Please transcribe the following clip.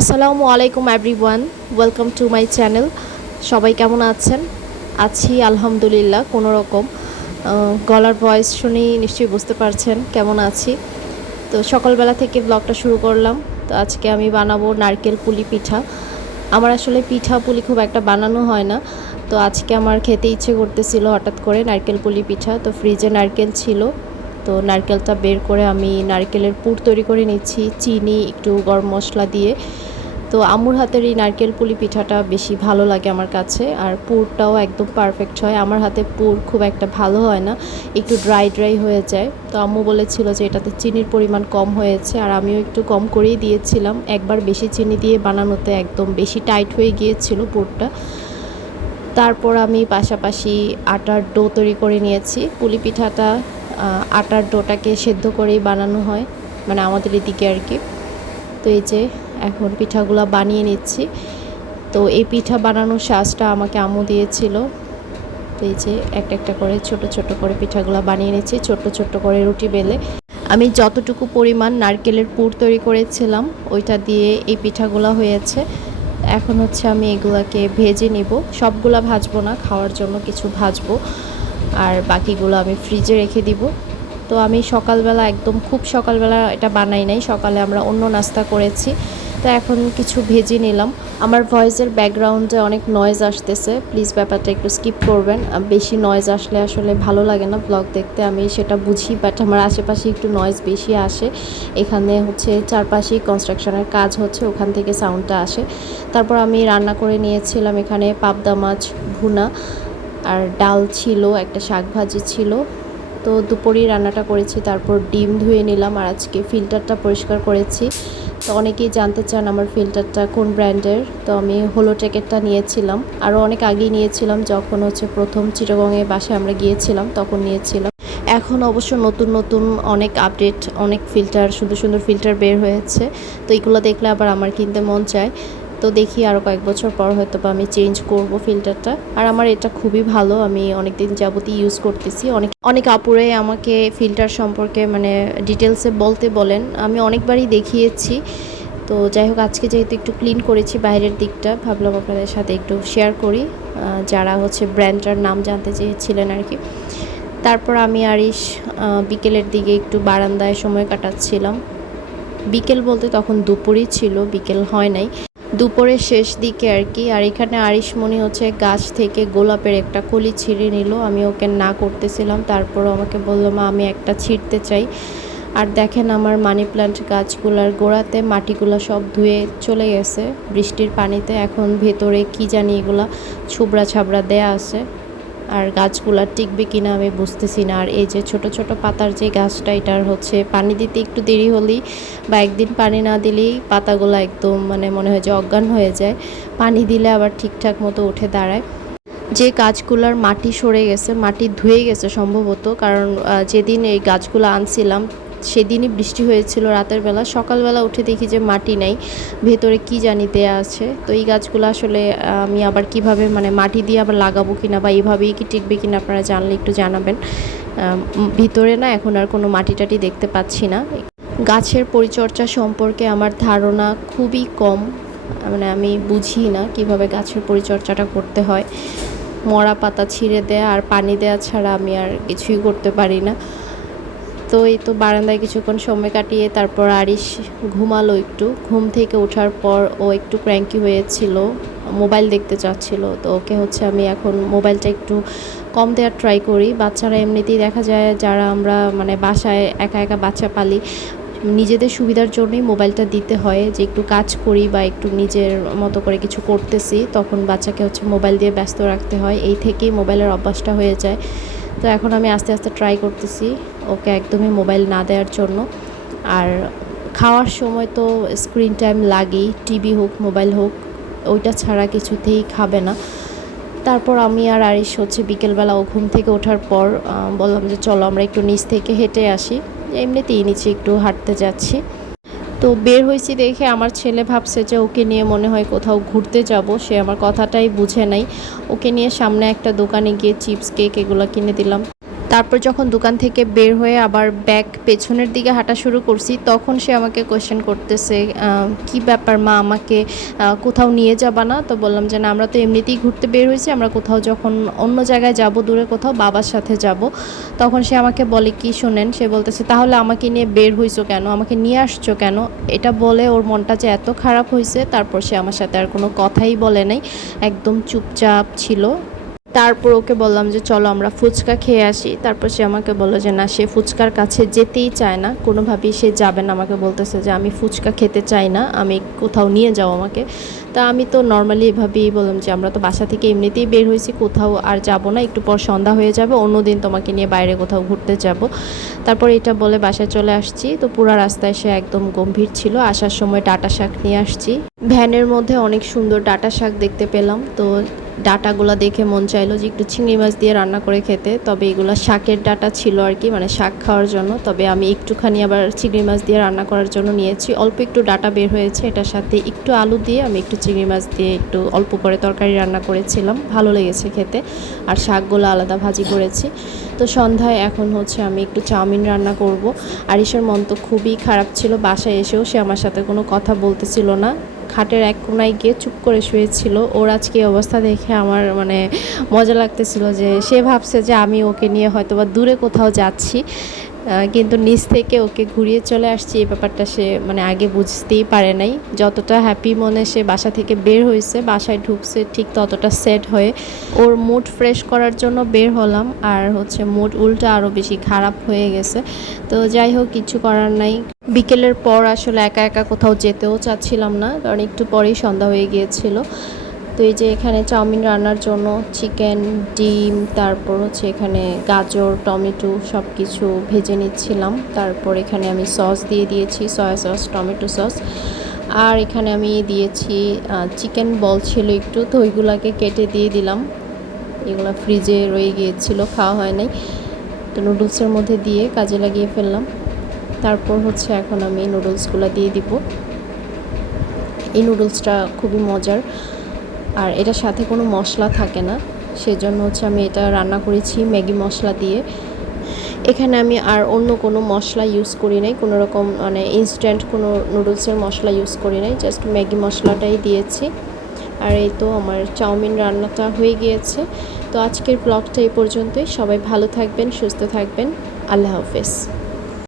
আসসালামু আলাইকুম everyone welcome to my channel সবাই কেমন আছেন? আছি, আলহামদুলিল্লাহ, কোনো রকম। গলার ভয়েস শুনেই নিশ্চয়ই বুঝতে পারছেন কেমন আছি। তো সকালবেলা থেকে ব্লগটা শুরু করলাম। তো আজকে আমি বানাবো নারকেল পুলি পিঠা। আমার আসলে পিঠা পুলি খুব একটা বানানো হয় না। তো আজকে আমার খেতে ইচ্ছে করতেছিল হঠাৎ করে নারকেল পুলি পিঠা। তো ফ্রিজে নারকেল ছিল। তো নারকেলটা বের করে আমি নারকেলের পুর তৈরি করে নিচ্ছি, চিনি, একটু গরম মশলা দিয়ে। তো আম্মুর হাতের এই নারকেল পুলি পিঠাটা বেশি ভালো লাগে আমার কাছে, আর পুরটাও একদম পারফেক্ট হয়। আমার হাতে পুর খুব একটা ভালো হয় না, একটু ড্রাই ড্রাই হয়ে যায়। তো আম্মু বলেছিল যে এটাতে চিনির পরিমাণ কম হয়েছে, আর আমিও একটু কম করেই দিয়েছিলাম। একবার বেশি চিনি দিয়ে বানানোতে একদম বেশি টাইট হয়ে গিয়েছিল পুরটা। তারপর আমি পাশাপাশি আটার ডো তৈরি করে নিয়েছি। পুলি পিঠাটা আটার ডোটাকে সেদ্ধ করেই বানানো হয় মানে আমাদের এদিকে আর কি। তো এই যে এখন পিঠাগুলো বানিয়ে নিচ্ছি। তো এই পিঠা বানানোর সাজটা আমাকে আম্মু দিয়েছিল। তো এই যে একটা একটা করে ছোট ছোট করে পিঠাগুলো বানিয়ে নিচ্ছি ছোট্ট ছোট্ট করে রুটি বেলে। আমি যতটুকু পরিমাণ নারকেলের পুর তৈরি করেছিলাম, ওইটা দিয়ে এই পিঠাগুলো হয়েছে। এখন হচ্ছে আমি এগুলাকে ভেজে নিব। সবগুলা ভাজবো না, খাওয়ার জন্য কিছু ভাজবো। আর বাকিগুলো আমি ফ্রিজে রেখে দিব। তো আমি সকালবেলা একদম খুব সকালবেলা এটা বানাই নাই, সকালে আমরা অন্য নাস্তা করেছি। তো এখন কিছু ভেজে নিলাম। আমার ভয়েসের ব্যাকগ্রাউন্ডে অনেক নয়েজ আসতেছে। প্লিজ ব্যাপারটা একটু স্কিপ করবেন। বেশি নয়েজ আসলে আসলে ভালো লাগে না ব্লগ দেখতে। আমি সেটা বুঝি বাট আমার আশেপাশে একটু নয়েজ বেশি আসে। এখানে হচ্ছে চারপাশেই কনস্ট্রাকশনের কাজ হচ্ছে, ওখান থেকে সাউন্ডটা আসে। তারপর আমি রান্না করে নিয়েছিলাম এখানে পাবদা মাছ ভুনা। আর ডাল ছিল, একটা শাক ভাজি ছিল। তো দুপুরেই রান্নাটা করেছি, তারপর ডিম ধুয়ে নিলাম আর আজকে ফিল্টারটা পরিষ্কার করেছি। তো অনেকেই জানতে চান আমার ফিল্টারটা কোন ব্র্যান্ডের, তো আমি হোলোটেকেরটা নিয়েছিলাম। আরও অনেক আগেই নিয়েছিলাম, যখন হচ্ছে প্রথম চিটাগংয়ে বাসায় আমরা গিয়েছিলাম, তখন নিয়েছিলাম। এখন অবশ্য নতুন নতুন অনেক আপডেট, অনেক ফিল্টার, সুন্দর সুন্দর ফিল্টার বের হয়েছে। তো এগুলো দেখলে আবার আমার কিনতে মন চায়। তো দেখি আরও কয়েক বছর পর হয়তো বা আমি চেঞ্জ করব ফিল্টারটা আর আমার এটা খুবই ভালো আমি অনেক দিন যাবতই ইউজ করতেছি। অনেক অনেক আপুরে আমাকে ফিল্টার সম্পর্কে মানে ডিটেলসে বলতে বলেন। আমি অনেকবারই দেখিয়েছি। তো যাই হোক আজকে যেহেতু একটু ক্লিন করেছি বাইরের দিকটা ভাবলাম আপনাদের সাথে একটু শেয়ার করি। যারা হচ্ছে ব্র্যান্ডটার নাম জানতে চেয়েছিলেন আর কি। তারপর আমি আহ, বিকেলের দিকে একটু বারান্দায় সময় কাটাচ্ছিলাম। বিকেল বলতে তখন দুপুরই ছিল বিকেল হয় নাই। দুপুরের শেষ দিকে আর কি। আর এখানে আরিশমণি হচ্ছে গাছ থেকে গোলাপের একটা কলি ছিঁড়ে নিল। আমি ওকে না করতেছিলাম তারপর আমাকে বলল, মা, আমি একটা ছিঁড়তে চাই। আর দেখেন আমার মানি প্ল্যান্ট গাছগুলার গোড়াতে মাটিগুলো সব ধুয়ে চলে গেছে বৃষ্টির পানিতে। এখন ভেতরে কি জানি এগুলা ছুবড়া ছাবড়া দেয়া আছে। আর গাছগুলা টিকবে কিনা আমি বুঝতেছি না। আর এই যে ছোট ছোট পাতার যে গাছটা, এটার হচ্ছে পানি দিতে একটু দেরি হলেই বা একদিন পানি না দিলেই পাতাগুলো একদম মানে মনে হয় যে অজ্ঞান হয়ে যায়। পানি দিলে আবার ঠিকঠাক মতো উঠে দাঁড়ায়। যে গাছগুলোর মাটি সরে গেছে, মাটি ধুয়ে গেছে সম্ভবত, কারণ যেদিন এই গাছগুলো আনছিলাম সেদিনই বৃষ্টি হয়েছিল রাতের বেলা। সকালবেলা উঠে দেখি যে মাটি নেই, ভেতরে কি জানি দেয়া আছে। তো এই গাছগুলো আসলে আমি আবার কীভাবে মানে মাটি দিয়ে আবার লাগাবো কিনা বা এইভাবেই কি টিকবে কিনা আপনারা জানলে একটু জানাবেন। ভিতরে না এখন আর কোনো মাটি টাটি দেখতে পাচ্ছি না। গাছের পরিচর্যা সম্পর্কে আমার ধারণা খুবই কম। মানে আমি বুঝি না কীভাবে গাছের পরিচর্যাটা করতে হয়। মরা পাতা ছিঁড়ে দেয়া আর পানি দেয়া ছাড়া আমি আর কিছুই করতে পারি না। তো এই তো বারান্দায় কিছুক্ষণ সময় কাটিয়ে তারপর আরিশ ঘুমালো একটু। ঘুম থেকে ওঠার পর ও একটু ক্র্যাঙ্কি হয়েছিল, মোবাইল দেখতে চাচ্ছিল। তো ওকে হচ্ছে আমি এখন মোবাইলটা একটু কম দেওয়ার ট্রাই করি। বাচ্চারা এমনিতেই দেখা যায় যারা আমরা মানে বাসায় একা একা বাচ্চা পালি, নিজেদের সুবিধার জন্যই মোবাইলটা দিতে হয়। যে একটু কাজ করি বা একটু নিজের মতো করে কিছু করতেছি, তখন বাচ্চাকে হচ্ছে মোবাইল দিয়ে ব্যস্ত রাখতে হয়। এই থেকেই মোবাইলের অভ্যাসটা হয়ে যায়। তো এখন আমি আস্তে আস্তে ট্রাই করতেছি, ওকে একদমই মোবাইল না দেওয়ার জন্য। আর খাওয়ার সময় তো স্ক্রিন টাইম লাগেই টিভি হোক মোবাইল হোক, ওইটা ছাড়া কিছুতেই খাবে না। তারপর আমি আর আরিশ হচ্ছে বিকেলবেলা ও ঘুম থেকে ওঠার পর বললাম যে চলো আমরা একটু নিচ থেকে হেঁটে আসি। এমনিতেই নিচে একটু হাঁটতে যাচ্ছি। তো বের হয়েছি দেখে আমার ছেলে ভাবছে যে ওকে নিয়ে মনে হয় কোথাও ঘুরতে যাব। সে আমার কথাটাই বুঝে নাই। ওকে নিয়ে সামনে একটা দোকানে গিয়ে চিপস, কেক এগুলো কিনে দিলাম। তারপর যখন দোকান থেকে বের হয়ে আবার ব্যাগ পেছনের দিকে হাঁটা শুরু করছি, তখন সে আমাকে কোয়েশ্চেন করতেছে কি ব্যাপার মা, আমাকে কোথাও নিয়ে যাবা না? তো বললাম যে, না, আমরা তো এমনিতেই ঘুরতে বের হয়েছি, আমরা কোথাও যখন অন্য জায়গায় যাব, দূরে কোথাও বাবার সাথে যাব। তখন সে আমাকে বলে, কি শোনেন? সে বলতেছে, তাহলে আমাকে নিয়ে বের হইছো কেন? আমাকে নিয়ে আসছো কেন? এটা বলে ওর মনটা যে এত খারাপ হয়েছে তারপর সে আমার সাথে আর কোনো কথাই বলে নাই, একদম চুপচাপ ছিল। তারপর ওকে বললাম যে, চলো আমরা ফুচকা খেয়ে আসি। তারপর সে আমাকে বলল যে, না, সে ফুচকার কাছে যেতেই চায় না। কোনোভাবেই সে যাবে না। আমাকে বলতেছে যে, আমি ফুচকা খেতে চাই না। আমি কোথাও নিয়ে যাও আমাকে। তা আমি তো নর্মালি এভাবেই বললাম যে, আমরা তো বাসা থেকে এমনিতেই বের হয়েছি, কোথাও আর যাব না। একটু পর সন্ধ্যা হয়ে যাবে, অন্যদিন তোমাকে নিয়ে বাইরে কোথাও ঘুরতে যাব। তারপর এটা বলে বাসায় চলে আসছি। তো পুরো রাস্তায় সে একদম গম্ভীর ছিল। আসার সময় ডাটা শাক নিয়ে আসছি। ভ্যানের মধ্যে অনেক সুন্দর ডাটা শাক দেখতে পেলাম। তো ডাটাগুলো দেখে মন চাইলো যে একটু চিংড়ি মাছ দিয়ে রান্না করে খেতে। তবে এগুলো শাকের ডাটা ছিল আর কি মানে শাক খাওয়ার জন্য। তবে আমি একটুখানি আবার চিংড়ি মাছ দিয়ে রান্না করার জন্য নিয়েছি। অল্প একটু ডাটা বের হয়েছে, এটার সাথে একটু আলু দিয়ে আমি একটু চিংড়ি মাছ দিয়ে একটু অল্প করে তরকারি রান্না করেছিলাম। ভালো লেগেছে খেতে। আর শাকগুলো আলাদা ভাজি করেছি। তো সন্ধ্যায় এখন হচ্ছে আমি একটু চাউমিন রান্না করব। আরিসের মন তো খুবই খারাপ ছিল, বাসায় এসেও সে আমার সাথে কোনো কথা বলতেছিল না। খাটের এক কোনায় গিয়ে চুপ করে শুয়েছিল। ওর আজকে অবস্থা দেখে আমার মানে মজা লাগতেছিল যে সে ভাবছে যে আমি ওকে নিয়ে হয়তো বা দূরে কোথাও যাচ্ছি কিন্তু নিচ থেকে ওকে ঘুরিয়ে চলে আসছি। এই ব্যাপারটা সে মানে আগে বুঝতেই পারে নাই। যতটা হ্যাপি মনে সে বাসা থেকে বের হয়েছে, বাসায় ঢুকছে, ঠিক ততটা সেট হয়ে ওর মুড ফ্রেশ করার জন্য বের হলাম। আর হচ্ছে মুড উল্টা আরও বেশি খারাপ হয়ে গেছে। তো যাই হোক, কিছু করার নাই। বিকেলের পর আসলে একা একা কোথাও যেতেও চাচ্ছিলাম না, কারণ একটু পরেই সন্ধ্যা হয়ে গিয়েছিল। তো এই যে এখানে চাউমিন রান্নার জন্য চিকেন, ডিম, তারপর হচ্ছে এখানে গাজর, টমেটো সব কিছু ভেজে নিচ্ছিলাম। তারপর এখানে আমি সস দিয়ে দিয়েছি, সয়া সস, টমেটো সস। আর এখানে আমি দিয়েছি চিকেন বল ছিল একটু, তো ওইগুলোকে কেটে দিয়ে দিলাম। এগুলো ফ্রিজে রয়ে গিয়েছিল, খাওয়া হয় নাই। তো নুডলসের মধ্যে দিয়ে কাজে লাগিয়ে ফেললাম। তারপর হচ্ছে এখন আমি নুডলসগুলো দিয়ে দিব। এই নুডলসটা খুবই মজার। আর এটার সাথে কোনো মশলা থাকে না। সেজন্য হচ্ছে আমি এটা রান্না করেছি ম্যাগি মশলা দিয়ে। এখানে আমি আর অন্য কোনো মশলা ইউজ করি নাই। কোনো রকম মানে ইনস্ট্যান্ট কোনো নুডলসের মশলা ইউজ করি নাই। জাস্ট ম্যাগি মশলাটাই দিয়েছি। আর এই তো আমার চাউমিন রান্নাটা হয়ে গিয়েছে। তো আজকের ব্লগটা এই পর্যন্তই। সবাই ভালো থাকবেন, সুস্থ থাকবেন। আল্লাহ হাফেজ।